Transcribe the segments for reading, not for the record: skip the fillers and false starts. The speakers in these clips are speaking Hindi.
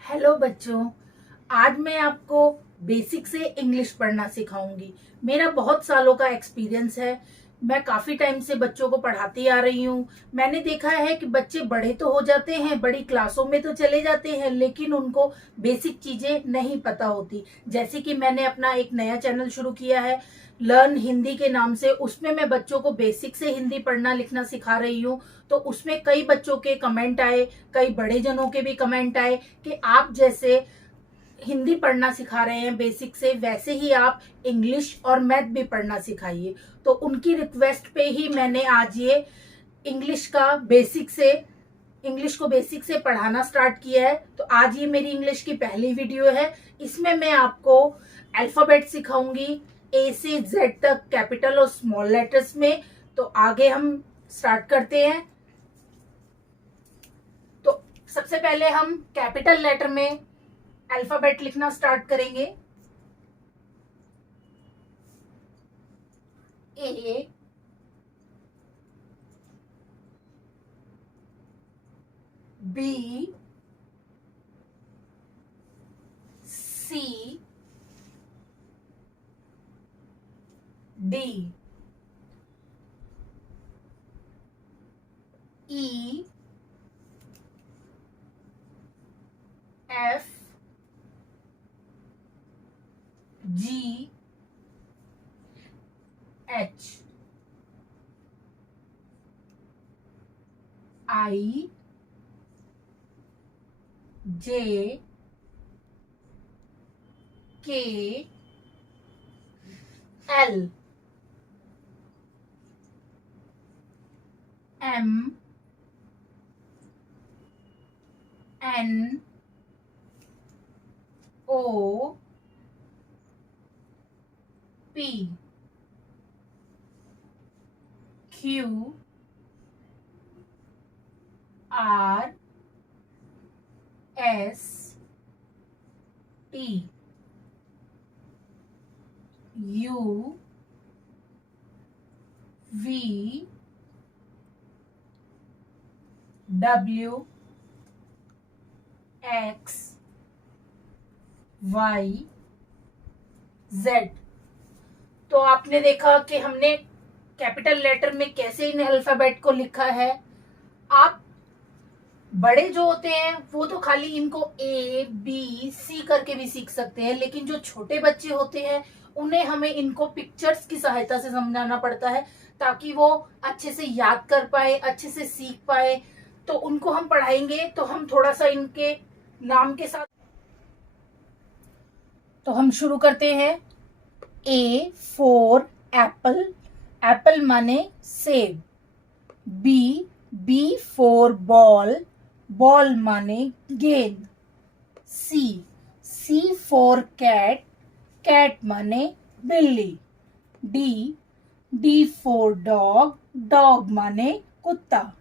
हेलो बच्चों। आज मैं आपको बेसिक से इंग्लिश पढ़ना सिखाऊंगी। मेरा बहुत सालों का एक्सपीरियंस है। मैं काफी टाइम से बच्चों को पढ़ाती आ रही हूँ। मैंने देखा है कि बच्चे बड़े तो हो जाते हैं, बड़ी क्लासों में तो चले जाते हैं, लेकिन उनको बेसिक चीजें नहीं पता होती। जैसे कि मैंने अपना एक नया चैनल शुरू किया है लर्न हिंदी के नाम से। उसमें मैं बच्चों को बेसिक से हिंदी पढ़ना लिखना सिखा रही हूँ। तो उसमें कई बच्चों के कमेंट आए, कई बड़े जनों के भी कमेंट आए कि आप जैसे हिंदी पढ़ना सिखा रहे हैं बेसिक से, वैसे ही आप इंग्लिश और मैथ भी पढ़ना सिखाइए। तो उनकी रिक्वेस्ट पे ही मैंने आज ये इंग्लिश को बेसिक से पढ़ाना स्टार्ट किया है। तो आज ये मेरी इंग्लिश की पहली वीडियो है। इसमें मैं आपको अल्फाबेट सिखाऊंगी, ए से जेड तक, कैपिटल और स्मॉल लेटर्स में। तो आगे हम स्टार्ट करते हैं। तो सबसे पहले हम कैपिटल लेटर में अल्फाबेट लिखना स्टार्ट करेंगे। A, B, C, D, E, F, G, H, I, J, K, L, M, N, O, P, Q, R, S, T, U, V, W, X, Y, Z. तो आपने देखा कि हमने कैपिटल लेटर में कैसे इन अल्फाबेट को लिखा है। आप बड़े जो होते हैं वो तो खाली इनको ए बी सी करके भी सीख सकते हैं, लेकिन जो छोटे बच्चे होते हैं उन्हें हमें इनको पिक्चर्स की सहायता से समझाना पड़ता है, ताकि वो अच्छे से याद कर पाए, अच्छे से सीख पाए। तो उनको हम पढ़ाएंगे तो हम थोड़ा सा इनके नाम के साथ। तो हम शुरू करते हैं। ए फॉर एप्पल, एप्पल माने सेब। B, B for ball, ball माने गेंद। C, C for cat, cat माने बिल्ली। D, D for dog, dog माने कुत्ता।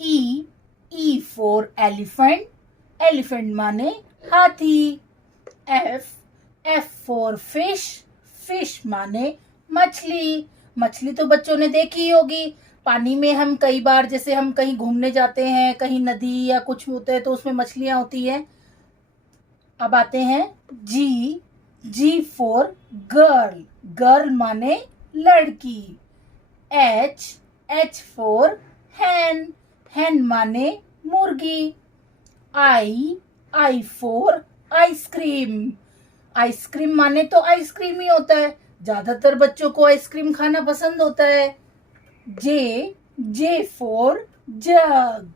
E, E for elephant, elephant माने हाथी। F, F for fish, fish माने मछली। मछली तो बच्चों ने देखी ही होगी। पानी में हम कई बार, जैसे हम कहीं घूमने जाते हैं, कहीं नदी या कुछ होते हैं तो उसमें मछलियां होती हैं। अब आते हैं जी, जी फॉर गर्ल, गर्ल माने लड़की। एच, एच फॉर हैन, हैन माने मुर्गी। आई, आई फॉर आइसक्रीम, आइसक्रीम माने तो आइसक्रीम ही होता है। ज्यादातर बच्चों को आइसक्रीम खाना पसंद होता है। J, J for jug.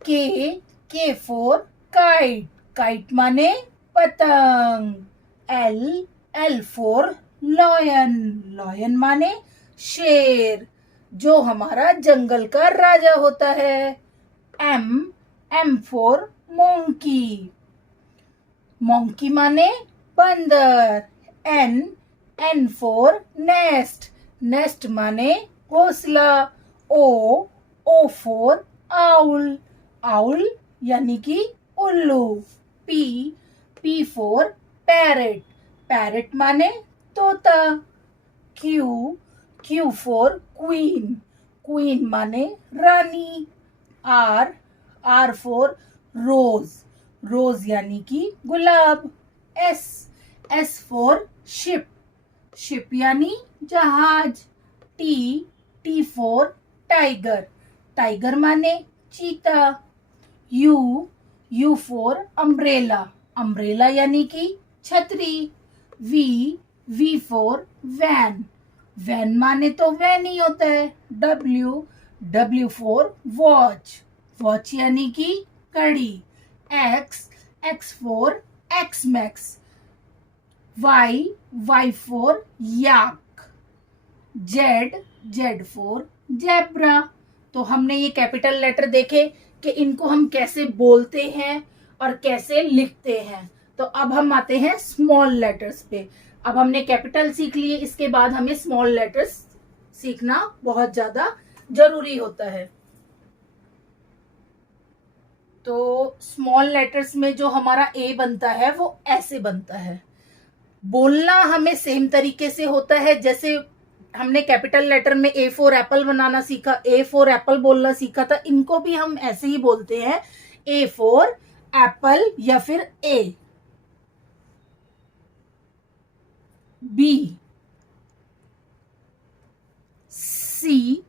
K for kite, kite माने पतंग। L, L for lion, lion माने शेर, जो हमारा जंगल का राजा होता है। M, M for monkey, monkey माने बंदर। N, N for nest, nest माने घोंसला। O, O for owl, owl यानी कि उल्लू। P, P for parrot, parrot माने तोता। Q, Q for queen, queen माने रानी। R, R for rose, rose यानी कि गुलाब। S, S for ship, ship यानी जहाज। T, T for tiger, tiger माने चीता। U, U for umbrella, umbrella यानी कि छतरी। V, V for van, van माने तो वैन ही होता है। W, W for watch, watch यानी कि घड़ी। X, X for Xmas. Y, Y for yak. Z, Z for zebra. तो हमने ये कैपिटल लेटर देखे कि इनको हम कैसे बोलते हैं और कैसे लिखते हैं। तो अब हम आते हैं स्मॉल लेटर्स पे। अब हमने कैपिटल सीख लिए, इसके बाद हमें स्मॉल लेटर्स सीखना बहुत ज्यादा जरूरी होता है। तो स्मॉल लेटर्स में जो हमारा ए बनता है वो ऐसे बनता है। बोलना हमें सेम तरीके से होता है, जैसे हमने कैपिटल लेटर में ए फॉर एप्पल बनाना सीखा, ए फॉर एप्पल बोलना सीखा था, इनको भी हम ऐसे ही बोलते हैं, ए फॉर एप्पल या फिर ए। बी, सी,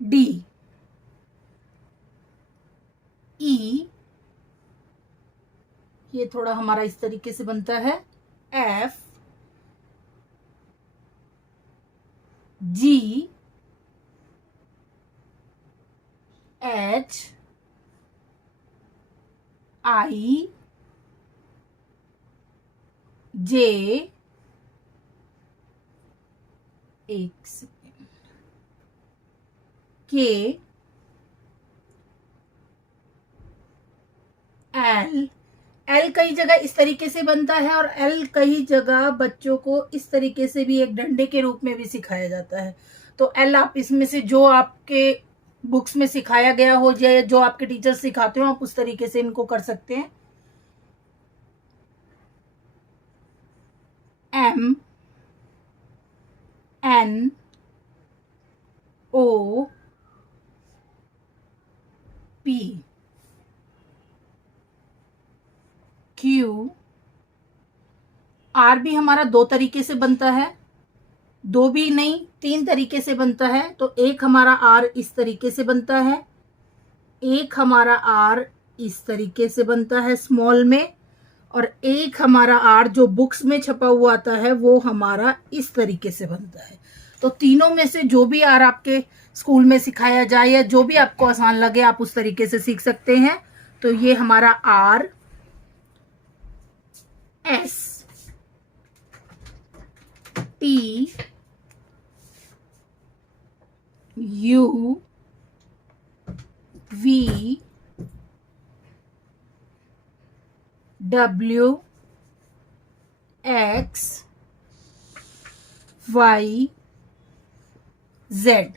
डी, ई, ये थोड़ा हमारा इस तरीके से बनता है, एफ, जी, एच, आई, जे, एक सेकेंड, के, एल। एल कई जगह इस तरीके से बनता है और एल कई जगह बच्चों को इस तरीके से भी एक डंडे के रूप में भी सिखाया जाता है। तो एल आप इसमें से जो आपके बुक्स में सिखाया गया हो या जो आपके टीचर सिखाते हो आप उस तरीके से इनको कर सकते हैं। M, N, O, P, Q. R भी हमारा दो तरीके से बनता है, दो भी नहीं 3 तरीके से बनता है। तो एक हमारा आर इस तरीके से बनता है, एक हमारा आर इस तरीके से बनता है स्मॉल में, और एक हमारा आर जो बुक्स में छपा हुआ आता है वो हमारा इस तरीके से बनता है। तो तीनों में से जो भी आर आपके स्कूल में सिखाया जाए या जो भी आपको आसान लगे आप उस तरीके से सीख सकते हैं। तो ये हमारा R, S, T, U, V, W, X, Y, Z.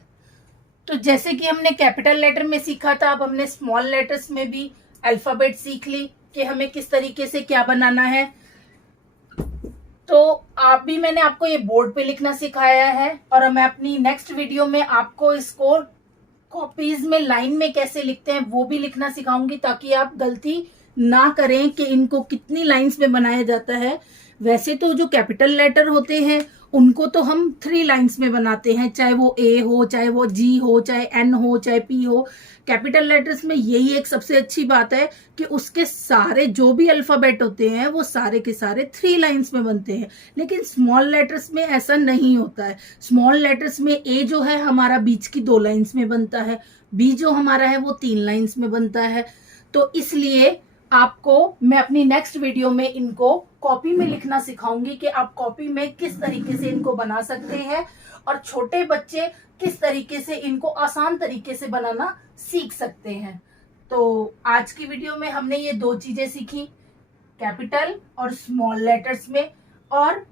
तो जैसे कि हमने कैपिटल लेटर में सीखा था, अब हमने स्मॉल लेटर्स में भी अल्फाबेट सीख ली कि हमें किस तरीके से क्या बनाना है। तो आप भी, मैंने आपको ये बोर्ड पे लिखना सिखाया है और मैं अपनी नेक्स्ट वीडियो में आपको इसको कॉपीज में लाइन में कैसे लिखते हैं वो भी लिखना सिखाऊंगी, ताकि आप गलती ना करें कि इनको कितनी लाइंस में बनाया जाता है। वैसे तो जो कैपिटल लेटर होते हैं उनको तो हम 3 लाइंस में बनाते हैं, चाहे वो ए हो, चाहे वो जी हो, चाहे एन हो, चाहे पी हो। कैपिटल लेटर्स में यही एक सबसे अच्छी बात है कि उसके सारे जो भी अल्फाबेट होते हैं वो सारे के सारे 3 लाइंस में बनते हैं। लेकिन स्मॉल लेटर्स में ऐसा नहीं होता है। स्मॉल लेटर्स में ए जो है हमारा बीच की 2 लाइंस में बनता है, बी जो हमारा है वो 3 लाइंस में बनता है। तो इसलिए आपको मैं अपनी नेक्स्ट वीडियो में इनको कॉपी में लिखना सिखाऊंगी कि आप कॉपी में किस तरीके से इनको बना सकते हैं और छोटे बच्चे किस तरीके से इनको आसान तरीके से बनाना सीख सकते हैं। तो आज की वीडियो में हमने ये 2 चीजें सीखी, कैपिटल और स्मॉल लेटर्स में, और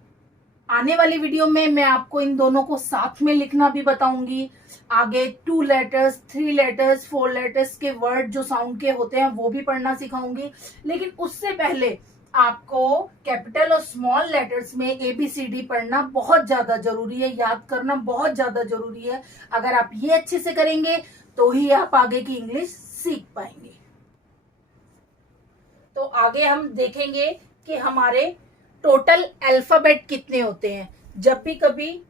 आने वाली वीडियो में मैं आपको इन दोनों को साथ में लिखना भी बताऊंगी। आगे 2 लेटर्स, 3 लेटर्स, 4 लेटर्स के वर्ड जो साउंड के होते हैं वो भी पढ़ना सिखाऊंगी। लेकिन उससे पहले आपको कैपिटल और स्मॉल लेटर्स में ABCD पढ़ना बहुत ज्यादा जरूरी है, याद करना बहुत ज्यादा जरूरी है। अगर आप ये अच्छे से करेंगे तो ही आप आगे की इंग्लिश सीख पाएंगे। तो आगे हम देखेंगे कि हमारे टोटल अल्फाबेट कितने होते हैं। जब भी कभी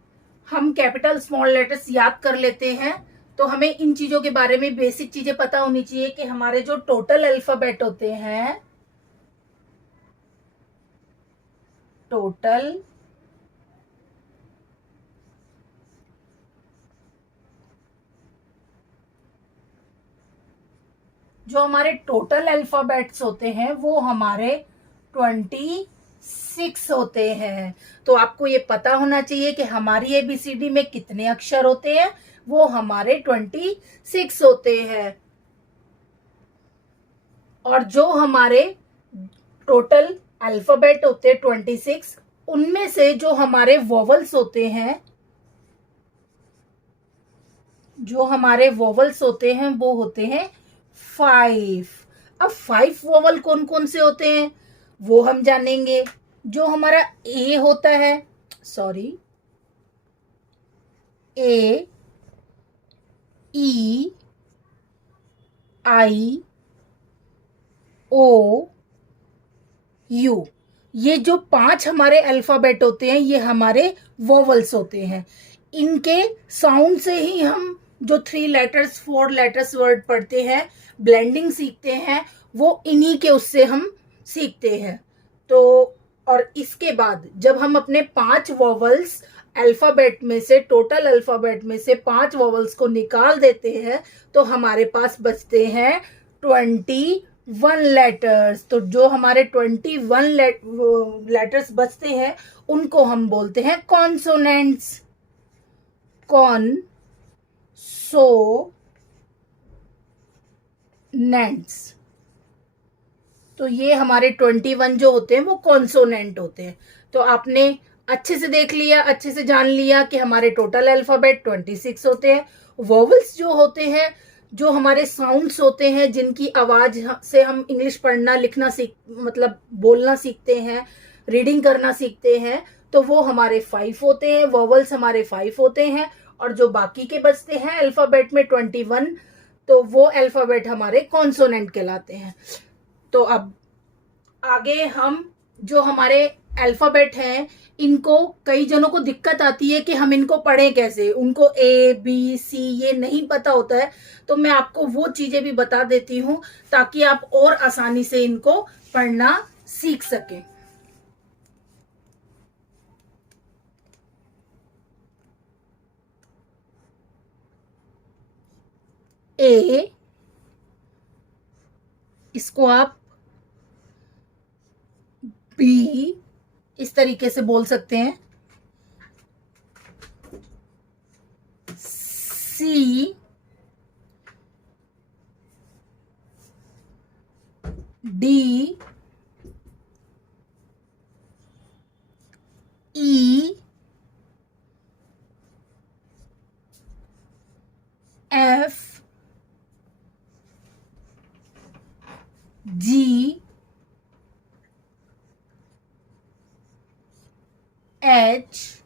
हम कैपिटल स्मॉल लेटर्स याद कर लेते हैं तो हमें इन चीजों के बारे में बेसिक चीजें पता होनी चाहिए कि हमारे जो टोटल अल्फाबेट होते हैं, टोटल जो हमारे टोटल अल्फाबेट्स होते हैं वो हमारे 26 होते हैं। तो आपको ये पता होना चाहिए कि हमारी एबीसीडी में कितने अक्षर होते हैं, वो हमारे 26 होते हैं। और जो हमारे टोटल अल्फाबेट होते हैं 26, उनमें से जो हमारे वोवल्स होते हैं, वो होते हैं 5। अब 5 वोवल कौन कौन से होते हैं वो हम जानेंगे। जो हमारा ए होता है, ए, ई, आई, ओ, यू, ये जो 5 हमारे अल्फाबेट होते हैं ये हमारे वोवल्स होते हैं। इनके साउंड से ही हम जो 3 लेटर्स 4 लेटर्स वर्ड पढ़ते हैं, ब्लेंडिंग सीखते हैं, वो इन्हीं के उससे हम सीखते हैं। तो और इसके बाद जब हम अपने 5 वोवल्स अल्फाबेट में से, टोटल अल्फाबेट में से 5 वोवल्स को निकाल देते हैं तो हमारे पास बचते हैं 21 लेटर्स। तो जो हमारे 21 लेटर्स बचते हैं उनको हम बोलते हैं कॉन्सोनेंट्स। कॉन्सोनेंट्स। तो ये हमारे 21 जो होते हैं वो कॉन्सोनेंट होते हैं। तो आपने अच्छे से देख लिया, अच्छे से जान लिया कि हमारे टोटल अल्फाबेट 26 होते हैं। वोवल्स जो होते हैं, जो हमारे साउंड्स होते हैं, जिनकी आवाज से हम इंग्लिश पढ़ना लिखना मतलब बोलना सीखते हैं, रीडिंग करना सीखते हैं, तो वो हमारे 5 होते हैं। वोवल्स हमारे 5 होते हैं। और जो बाकी के बचते हैं अल्फाबेट में 21, तो वो अल्फाबेट हमारे कॉन्सोनेंट कहलाते हैं। तो अब आगे हम जो हमारे अल्फाबेट हैं, इनको कई जनों को दिक्कत आती है कि हम इनको पढ़ें कैसे, उनको ए बी सी ये नहीं पता होता है। तो मैं आपको वो चीजें भी बता देती हूं ताकि आप और आसानी से इनको पढ़ना सीख सकें। ए, इसको आप बी इस तरीके से बोल सकते हैं, C, D, E, F, G, H,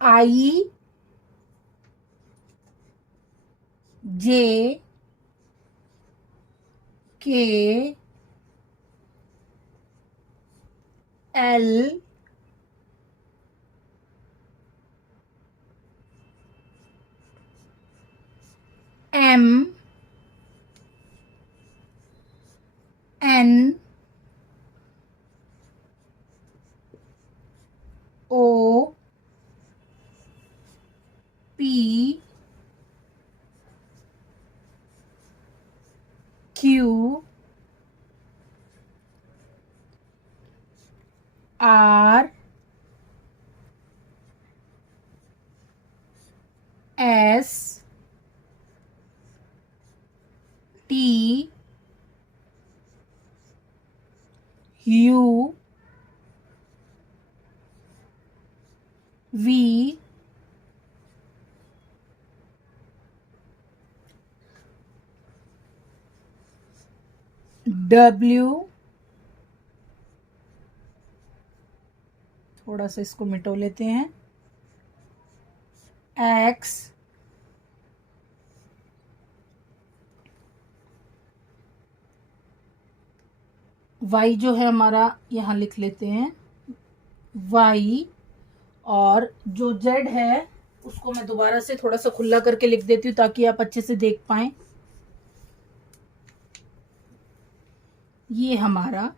I, J, K, L, M, N, O, P, Q, R, S, T, U, V, W, थोड़ा सा इसको मिटो लेते हैं, एक्स, y जो है हमारा यहाँ लिख लेते हैं y, और जो z है उसको मैं दोबारा से थोड़ा सा खुला करके लिख देती हूँ ताकि आप अच्छे से देख पाएं। ये हमारा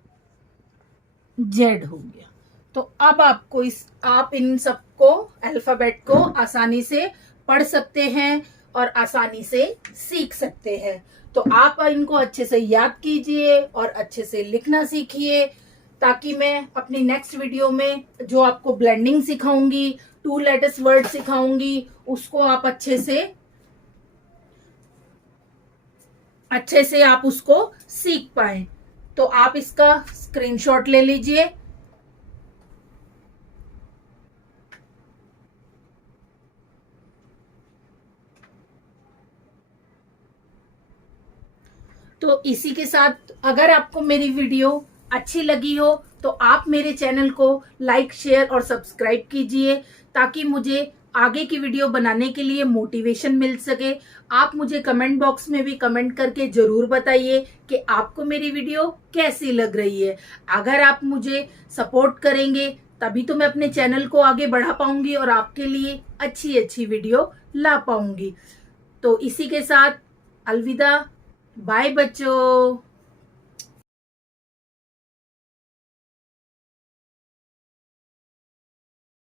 z हो गया। तो अब आपको आप इन सबको अल्फाबेट को आसानी से पढ़ सकते हैं और आसानी से सीख सकते हैं। तो आप इनको अच्छे से याद कीजिए और अच्छे से लिखना सीखिए, ताकि मैं अपनी नेक्स्ट वीडियो में जो आपको ब्लेंडिंग सिखाऊंगी, 2 लेटेस्ट वर्ड सिखाऊंगी, उसको आप अच्छे से आप उसको सीख पाए। तो आप इसका स्क्रीनशॉट ले लीजिए। तो इसी के साथ अगर आपको मेरी वीडियो अच्छी लगी हो तो आप मेरे चैनल को लाइक, शेयर और सब्सक्राइब कीजिए, ताकि मुझे आगे की वीडियो बनाने के लिए मोटिवेशन मिल सके। आप मुझे कमेंट बॉक्स में भी कमेंट करके जरूर बताइए कि आपको मेरी वीडियो कैसी लग रही है। अगर आप मुझे सपोर्ट करेंगे तभी तो मैं अपने चैनल को आगे बढ़ा पाऊंगी और आपके लिए अच्छी अच्छी वीडियो ला पाऊंगी। तो इसी के साथ अलविदा, बाय बच्चों।